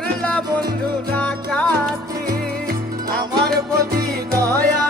করলা বন্ধু ডাকাতি। আমার প্রতি দয়া